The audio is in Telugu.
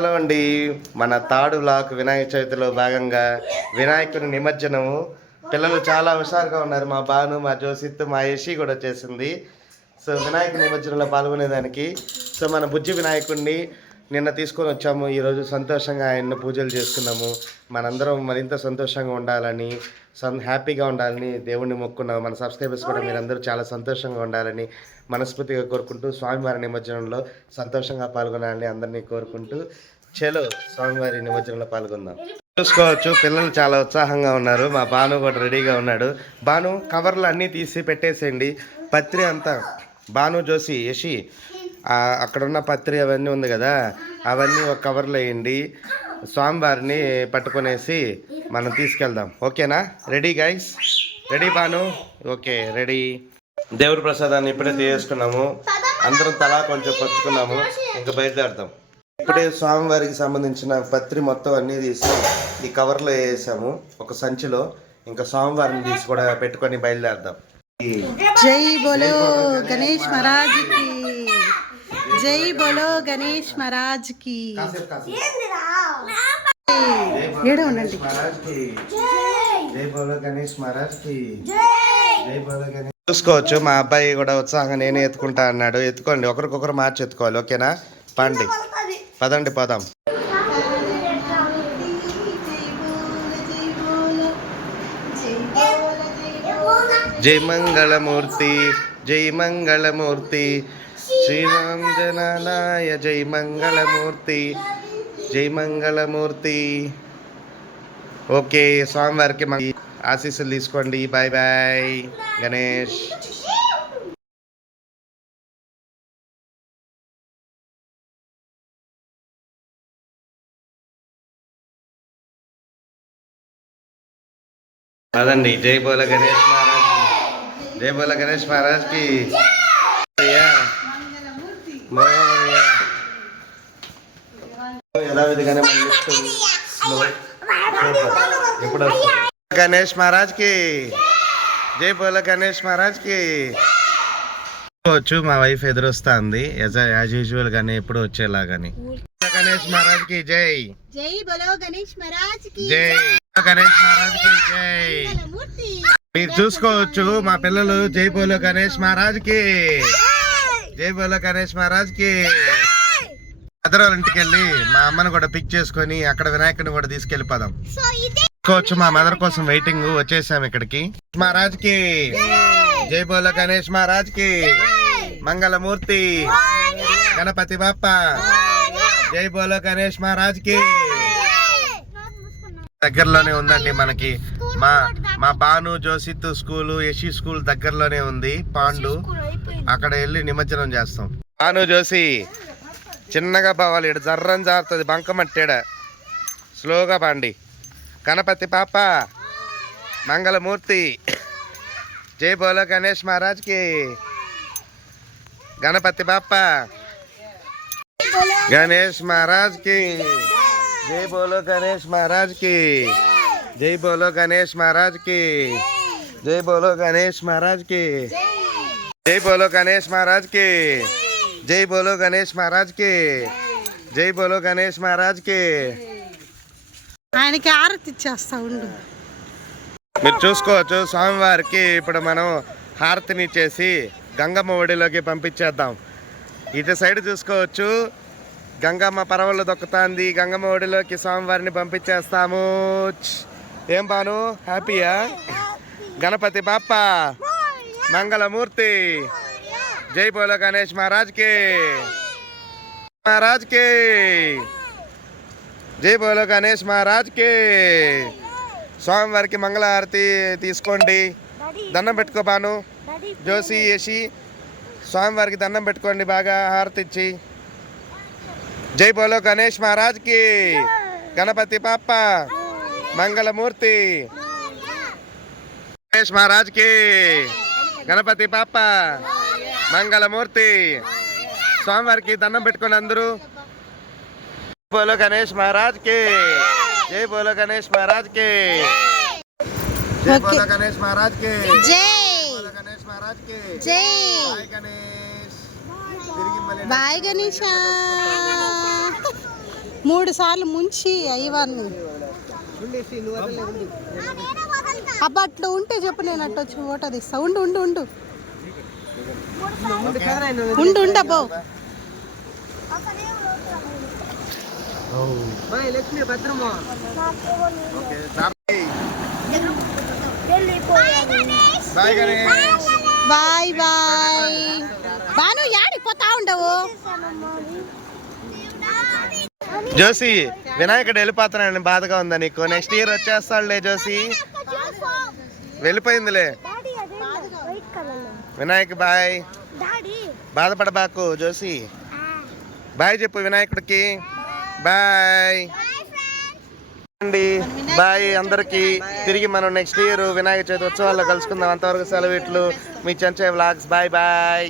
హలో అండి, మన తాడు బ్లాక్ వినాయక చవితిలో భాగంగా వినాయకుని నిమజ్జనము. పిల్లలు చాలా హుషారుగా ఉన్నారు. మా బాను, మా జోసిత్, మా యశి కూడా వచ్చేసింది. సో వినాయక నిమజ్జనంలో పాల్గొనేదానికి. సో మన బుజ్జి వినాయకుడిని నిన్న తీసుకొని వచ్చాము. ఈరోజు సంతోషంగా ఆయన్ని పూజలు చేసుకున్నాము. మనందరం మరింత సంతోషంగా ఉండాలని, హ్యాపీగా ఉండాలని దేవుణ్ణి మొక్కున్నాము. మన సబ్స్క్రైబర్స్ కూడా మీరందరూ చాలా సంతోషంగా ఉండాలని మనస్ఫూర్తిగా కోరుకుంటూ, స్వామివారి నిమజ్జనంలో సంతోషంగా పాల్గొనాలని అందరినీ కోరుకుంటూ, చలో స్వామివారి నిమజ్జనంలో పాల్గొందాం. చూసుకోవచ్చు, పిల్లలు చాలా ఉత్సాహంగా ఉన్నారు. మా బాను కూడా రెడీగా ఉన్నాడు. బాను, కవర్లు అన్నీ తీసి పెట్టేసేయండి. పత్రి అంతా బాను, జోసి, యశి అక్కడున్న పత్రి అవన్నీ ఉంది కదా, అవన్నీ ఒక కవర్లో వేయండి. స్వామివారిని పట్టుకునేసి మనం తీసుకెళ్దాం. ఓకేనా? Ready guys? Ready Banu? Okay, ready. దేవుడి ప్రసాదాన్ని ఇప్పుడే తీసుకున్నాము. అందరం తలా కొంచెం పంచుకున్నాము. ఇంకా బయలుదేరుతాం. ఇప్పుడే స్వామివారికి సంబంధించిన పత్రి మొత్తం అన్నీ తీసి ఈ కవర్లో వేసాము ఒక సంచిలో. ఇంకా స్వామివారిని తీసి కూడా పెట్టుకొని బయలుదేరుదాం. జై బోలో గణేష్ మహారాజ్ కి, జై బోలో గణేష్ మహారాజ్ కి. ఏడో ఉండండి. జై బోలో గణేష్ మహారాజ్ కి, జై బోలో గణేష్. చూసుకోవచ్చు, మా అబ్బాయి కూడా ఉత్సాహంగా నేనే ఎత్తుకుంటా అన్నాడు. ఎత్తుకోండి, ఒకరికొకరు మార్చి ఎత్తుకోవాలి. ఓకేనా? పండి, పదండి పోదాం. జై మంగళమూర్తి, జై మంగళమూర్తి, శ్రీరామ్ జనానాయ జై మంగళమూర్తి, జై మంగళమూర్తి. ఓకే, స్వామివారికి ఆశీస్సులు తీసుకోండి. Bye bye Ganesh. అదండి. జై బోల గణేష్ మహారాజ్, జై బోల గణేష్ మహారాజ్ కి. యథావిధిగానే ఎప్పుడు గణేష్ మహారాజ్ కి, జై బోల గణేష్ మహారాజ్ కి. వచ్చు, మా వైఫ్ ఎదురొస్తుంది యాజ్ యూజువల్ గానే ఎప్పుడు వచ్చేలాగాని. గణేష్ మహారాజ్ కి జై, జై బోలో గణేష్ మహారాజ్ కి, జై గణేష్ మహారాజ్ కి జై. మీరు చూసుకోవచ్చు, మా పిల్లలు జై బోలో గణేష్ మహారాజ్ కి, జై బోలో గణేష్ మహారాజ్ కి. పెద్దవాళ్ళ ఇంటికి వెళ్ళి మా అమ్మను కూడా పిక్ చేసుకొని అక్కడ వినాయకుడిని కూడా తీసుకెళ్ళిపోదాం. చూసుకోవచ్చు, మా మదర్ కోసం వెయిటింగ్. వచ్చేసాం ఇక్కడికి. మహారాజ్ కి, జై బోలో గణేష్ మహారాజ్ కి, మంగళమూర్తి, గణపతి బాప్ప, జై బోలో గణేష్ మహారాజ్ కి. దగ్గరలోనే ఉందండి మనకి. మా బాను, జోసిత్ స్కూలు, యశి స్కూల్ దగ్గరలోనే ఉంది. పాండు, అక్కడ వెళ్ళి నిమజ్జనం చేస్తాం. బాను, జోసి చిన్నగా పోవాలి. ఇక్కడ జర్రం జారుతుంది, బంకమట్టేడ. స్లోగా పండి. గణపతి పాప, మంగళమూర్తి, జై బోలో గణేష్ మహారాజ్ కి, గణపతి బాప్ప, గణేష్ మహారాజ్ కి, జై బోలో గణేష్ మహారాజ్ కి, జై బోలో గణేష్ మహారాజ్ కి, జై బోలో గణేష్ మహారాజ్ కి, జై బోలో గణేష్ మహారాజ్ కి, జై బోలో గణేష్ మహారాజ్ కి, జై బోలో గణేష్ మహారాజ్ కి. ఆయనకి హారతి ఇచ్చేస్తా ఉండు. మీరు చూసుకోవచ్చు, స్వామివారికి ఇప్పుడు మనం హారతిని ఇచ్చేసి గంగమ్మ ఒడిలోకి పంపించేద్దాం. ఇటు సైడ్ చూసుకోవచ్చు, గంగమ్మ పరవళ్ళు దొక్కుతాంది. గంగమ్మ ఒడిలోకి స్వామివారిని పంపించేస్తాము. ఏం బాను, హ్యాపీయా? గణపతి బాప్ప, మంగళమూర్తి, జై బోలో గణేష్ మహారాజ్ కి, మహారాజ్ కి, జై బోలో గణేష్ మహారాజ్ కి. స్వామివారికి మంగళహారతి తీసుకోండి. దండం పెట్టుకో బాను, జోసి, యశి. స్వామివారికి దండం పెట్టుకోండి బాగా హారతి ఇచ్చి. జై బోలో గణేష్ మహారాజ్ కి, గణపతి పాప, మంగళమూర్తి, గణేష్ మహారాజ్ కి, గణపతి పాప, మంగళమూర్తి. స్వామివారికి దండం పెట్టుకోండి అందరూ. బోలో గణేష్ మహారాజ్ కి, జై బోలో గణేష్ మహారాజ్ కి, జై బోలో గణేష్ మహారాజ్ కి, జై బోలో గణేష్ మహారాజ్ కి, జై. బాయ్ గణేష్. బాయ్ గణేష. 3 సార్లు ముంచి అయ్యవాన్ని. అబ్బా అట్లా ఉంటే చెప్పు, నేను అట్టు వచ్చి ఫోటో తీస్తా. ఉండు ఉండు ఉండు ఉండు ఉండు అబ్బో. Bye bye. బాను యాడికి పోతా ఉండవు? జోసి, వినాయకుడు వెళ్ళిపోతున్నాడని బాధగా ఉందా నీకు? నెక్స్ట్ ఇయర్ వచ్చేస్తాడులే జోసి. వెళ్ళిపోయిందిలే వినాయక్. బాయ్. బాధపడబాకు జోసి. బాయ్ చెప్పు వినాయకుడికి. బాయ్ అండి. బాయ్ అందరికి. తిరిగి మనం నెక్స్ట్ ఇయర్ వినాయక చవితి ఉత్సవాల్లో కలుసుకుందాం. అంతవరకు సెలవు. మీ చెంచే వ్లాగ్స్. Bye bye.